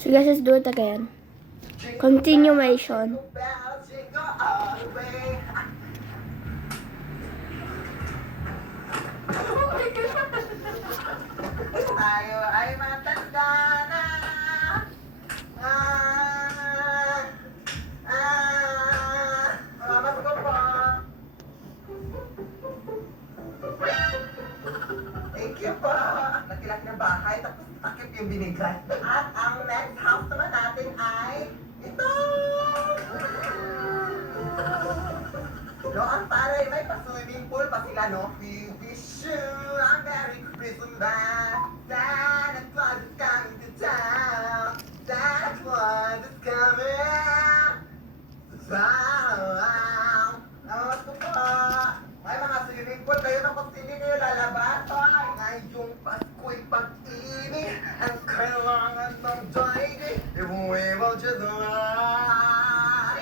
So guys, let's do it again. Continuation. Tayo ay matanda na. Salamat ko po. Thank you po. Laki-laki ng bahay, tapos takip yung binigay. At ang next house naman natin ay ito. No, ang taray, may pa-swimming pool pa sila, no? We wish you a Merry Christmas. Santa Claus is coming to town. Santa Claus is coming to town. Salamat po po. May mga swimming pool kayo tapos hindi kayo lalabas. Ay, ngayong Pasko'y pag-ibig. Ang kailangan ng daigdig. If we will just run.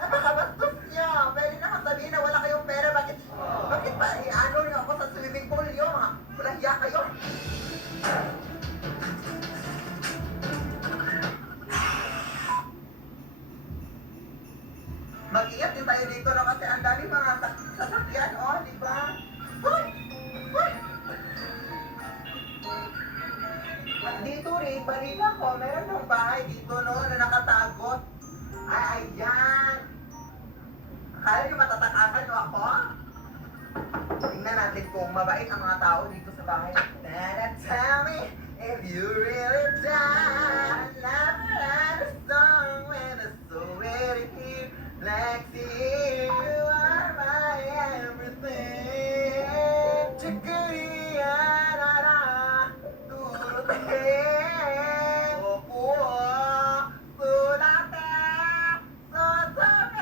Napakabastos niyo. Pwede naman sabihin na wala kayong pera. Bakit ba? I-ano niyo ako sa swimming pool niyo. Walang hiya kayo. Mag-ingat din tayo dito, no? Kasi ang dami mga sasakyan, oh, di ba? Hoy! Hoy! Dito rin, balita ko, meron ng bahay dito, no, na nakatagot. Ay, ayan. Akala niyo matatakasan niyo ako? Tingnan natin kung mabait ang mga tao dito sa bahay. Tell me if you really die. Love a song when it's so ready here. Lexi, you are my everything. Chikuriya, da da, turute, opo, sulate, sosobe.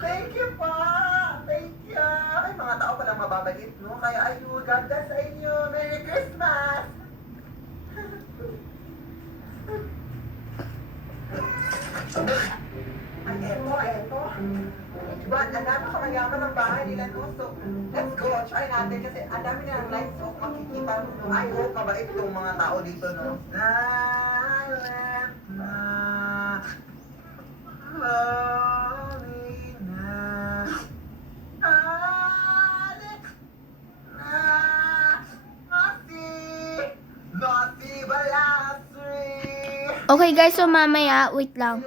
Thank you po! Thank you! Ay, mga tao palang mababait, no? Kaya ayun, God bless sa inyo! Merry Christmas! Ay, eto. Diba, ang dami ka mayaman ng bahay nila, no? So, let's go. Try natin kasi ang dami nilang lights, so makikita mo. I hope mabait itong mga tao dito, no? Silent night, lonely night, Okay guys, so mamaya, wait lang.